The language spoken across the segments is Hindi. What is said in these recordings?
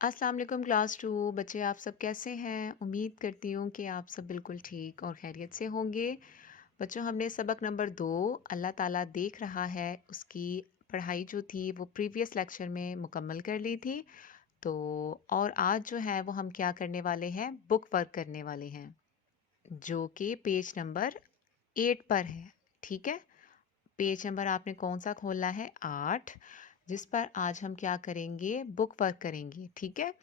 अस्सलाम वालेकुम क्लास 2 बच्चे आप सब कैसे हैं। उम्मीद करती हूँ कि आप सब बिल्कुल ठीक और खैरियत से होंगे। बच्चों हमने सबक नंबर 2 अल्लाह ताला देख रहा है उसकी पढ़ाई जो थी वो प्रीवियस लेक्चर में मुकम्मल कर ली थी। तो और आज जो है वो हम क्या करने वाले हैं, बुक वर्क करने वाले हैं जो कि पेज नंबर 8 पर है। ठीक है, पेज नंबर आपने कौन सा खोलना है, 8, जिस पर आज हम क्या करेंगे, बुक वर्क करेंगे। ठीक है,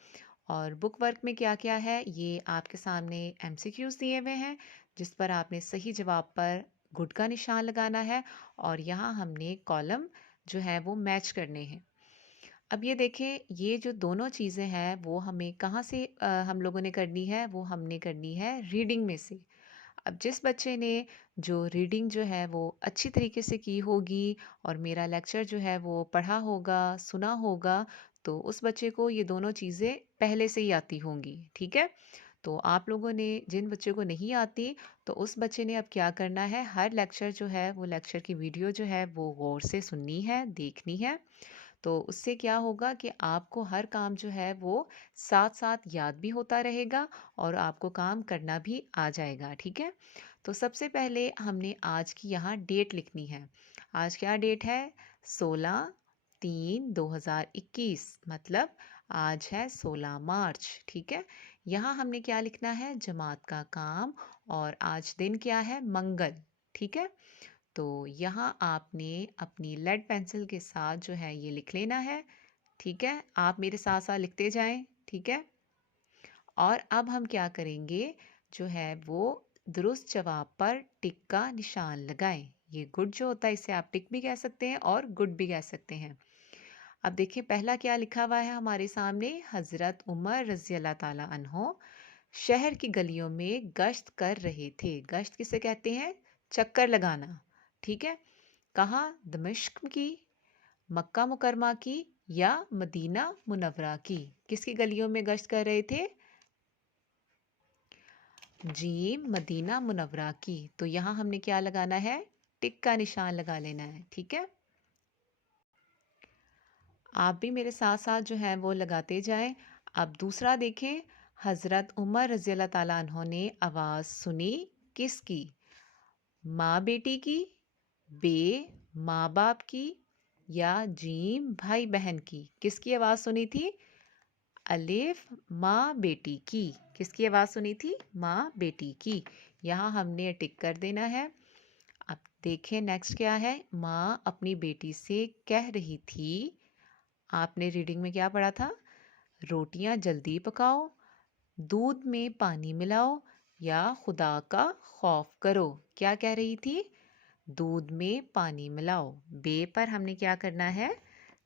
और बुक वर्क में क्या क्या है ये आपके सामने एमसीक्यूज दिए हुए हैं जिस पर आपने सही जवाब पर गुड का निशान लगाना है और यहाँ हमने कॉलम जो है वो मैच करने हैं। अब ये देखें, ये जो दोनों चीज़ें हैं वो हमें कहाँ से हम लोगों ने करनी है, वो हमने करनी है रीडिंग में से। अब जिस बच्चे ने जो रीडिंग जो है वो अच्छी तरीके से की होगी और मेरा लेक्चर जो है वो पढ़ा होगा, सुना होगा, तो उस बच्चे को ये दोनों चीज़ें पहले से ही आती होंगी। ठीक है, तो आप लोगों ने, जिन बच्चों को नहीं आती, तो उस बच्चे ने अब क्या करना है, हर लेक्चर जो है वो लेक्चर की वीडियो जो है वो गौर से सुननी है, देखनी है। तो उससे क्या होगा कि आपको हर काम जो है वो साथ साथ याद भी होता रहेगा और आपको काम करना भी आ जाएगा। ठीक है, तो सबसे पहले हमने आज की यहाँ डेट लिखनी है। आज क्या डेट है, 16/3/2021, मतलब आज है 16 मार्च। ठीक है, यहाँ हमने क्या लिखना है, जमात का काम, और आज दिन क्या है, मंगल। ठीक है, तो यहाँ आपने अपनी लेड पेंसिल के साथ जो है ये लिख लेना है। ठीक है, आप मेरे साथ साथ लिखते जाएं। ठीक है, और अब हम क्या करेंगे, जो है वो दुरुस्त जवाब पर टिक का निशान लगाएं। ये गुड जो होता है इसे आप टिक भी कह सकते हैं और गुड भी कह सकते हैं। अब देखिए पहला क्या लिखा हुआ है हमारे सामने, हज़रत उमर रज़ी अल्लाह ताला अन्हो शहर की गलियों में गश्त कर रहे थे। गश्त किसे कहते हैं, चक्कर लगाना। ठीक है, कहाँ, दमिश्क की, मक्का मुकरमा की, या मदीना मुनव्वरा की। किसकी गलियों में गश्त कर रहे थे, जी मदीना मुनव्वरा की। तो यहाँ हमने क्या लगाना है, टिक का निशान लगा लेना है। ठीक है, आप भी मेरे साथ साथ जो है वो लगाते जाएं। अब दूसरा देखें, हज़रत उमर रज़ी अल्लाह ताला अन्हो ने आवाज़ सुनी किसकी, माँ बेटी की, बे माँ बाप की, या जीम भाई बहन की। किसकी आवाज़ सुनी थी, अलिफ माँ बेटी की। किसकी आवाज़ सुनी थी, माँ बेटी की। यहाँ हमने टिक कर देना है। अब देखें नेक्स्ट क्या है, माँ अपनी बेटी से कह रही थी, आपने रीडिंग में क्या पढ़ा था, रोटियां जल्दी पकाओ, दूध में पानी मिलाओ, या खुदा का खौफ करो। क्या कह रही थी, दूध में पानी मिलाओ। बे पर हमने क्या करना है,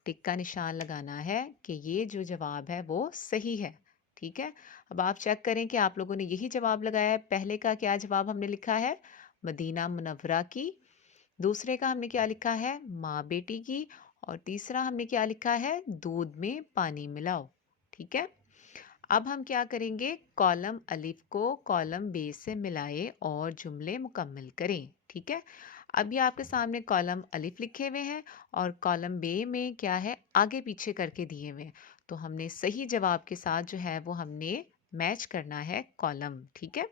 टिक का निशान लगाना है कि ये जो जवाब है वो सही है। ठीक है, अब आप चेक करें कि आप लोगों ने यही जवाब लगाया है। पहले का क्या जवाब हमने लिखा है, मदीना मुनव्वरा की। दूसरे का हमने क्या लिखा है, माँ बेटी की। और तीसरा हमने क्या लिखा है, दूध में पानी मिलाओ। ठीक है, अब हम क्या करेंगे, कॉलम अलिफ को कॉलम बे से मिलाए और जुमले मुकम्मल करें। ठीक है, अब ये आपके सामने कॉलम अलिफ लिखे हुए हैं और कॉलम बे में क्या है, आगे पीछे करके दिए हुए हैं। तो हमने सही जवाब के साथ जो है वो हमने मैच करना है कॉलम। ठीक है,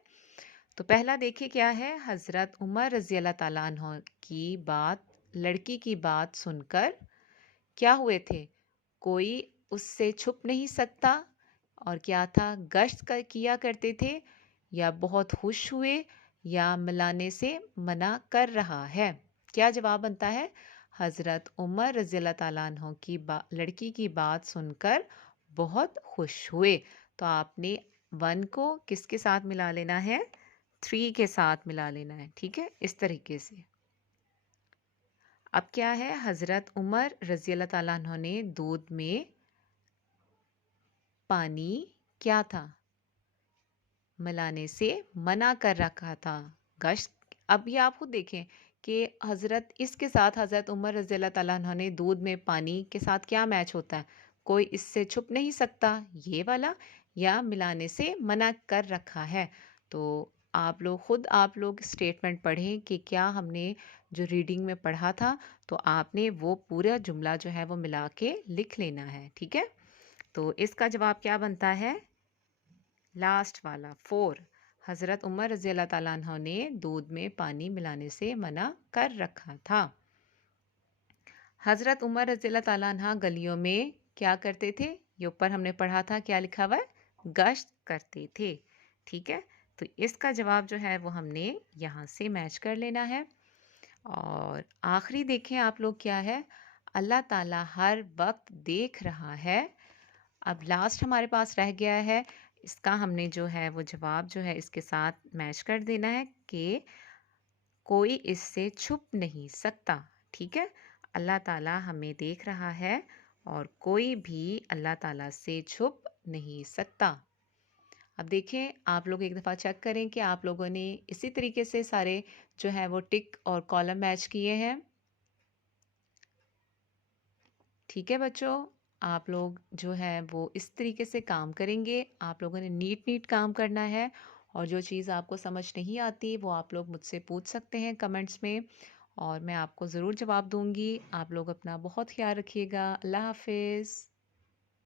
तो पहला देखिए क्या है, हज़रत उमर रज़ी अल्लाह ताला अन्हो की बात, लड़की की बात सुनकर क्या हुए थे, कोई उससे छुप नहीं सकता, और क्या था, गश्त किया करते थे, या बहुत खुश हुए, या मिलाने से मना कर रहा है। क्या जवाब बनता है, हज़रत उमर रज़ी अल्लाह ताला अन्हो की लड़की की बात सुनकर बहुत खुश हुए। तो आपने 1 को किसके साथ मिला लेना है, 3 के साथ मिला लेना है। ठीक है, इस तरीके से। अब क्या है, हज़रत उमर रज़ी अल्लाह ताला अन्हो ने दूध में पानी क्या था, मिलाने से मना कर रखा था। गश्त, अब ये आप खुद देखें कि हज़रत इसके साथ, हज़रत उमर रज़ी अल्लाह ताला अन्हो ने दूध में पानी के साथ क्या मैच होता है, कोई इससे छुप नहीं सकता, ये वाला, या मिलाने से मना कर रखा है। तो आप लोग स्टेटमेंट पढ़ें कि क्या हमने जो रीडिंग में पढ़ा था, तो आपने वो पूरा जुमला जो है वो मिला के लिख लेना है। ठीक है, तो इसका जवाब क्या बनता है? लास्ट वाला 4। हज़रत उमर रज़ी अल्लाह ताला अन्हो ने दूध में पानी मिलाने से मना कर रखा था। हज़रत उमर रज़ी अल्लाह ताला अन्हा गलियों में क्या करते थे? ये ऊपर हमने पढ़ा था, क्या लिखा हुआ है? गश्त करते थे। ठीक है, तो इसका जवाब जो है वो हमने यहाँ से मैच कर लेना है। और आखिरी देखें आप लोग क्या है? अल्लाह ताला हर वक्त देख रहा है। अब लास्ट हमारे पास रह गया है, इसका हमने जो है वो जवाब जो है इसके साथ मैच कर देना है कि कोई इससे छुप नहीं सकता। ठीक है, अल्लाह ताला हमें देख रहा है और कोई भी अल्लाह ताला से छुप नहीं सकता। अब देखें, आप लोग एक दफ़ा चेक करें कि आप लोगों ने इसी तरीके से सारे जो है वो टिक और कॉलम मैच किए हैं। ठीक है बच्चों, आप लोग जो है वो इस तरीके से काम करेंगे। आप लोगों ने नीट नीट काम करना है और जो चीज़ आपको समझ नहीं आती वो आप लोग मुझसे पूछ सकते हैं कमेंट्स में और मैं आपको ज़रूर जवाब दूंगी। आप लोग अपना बहुत ख्याल रखिएगा। अल्लाह हाफिज़।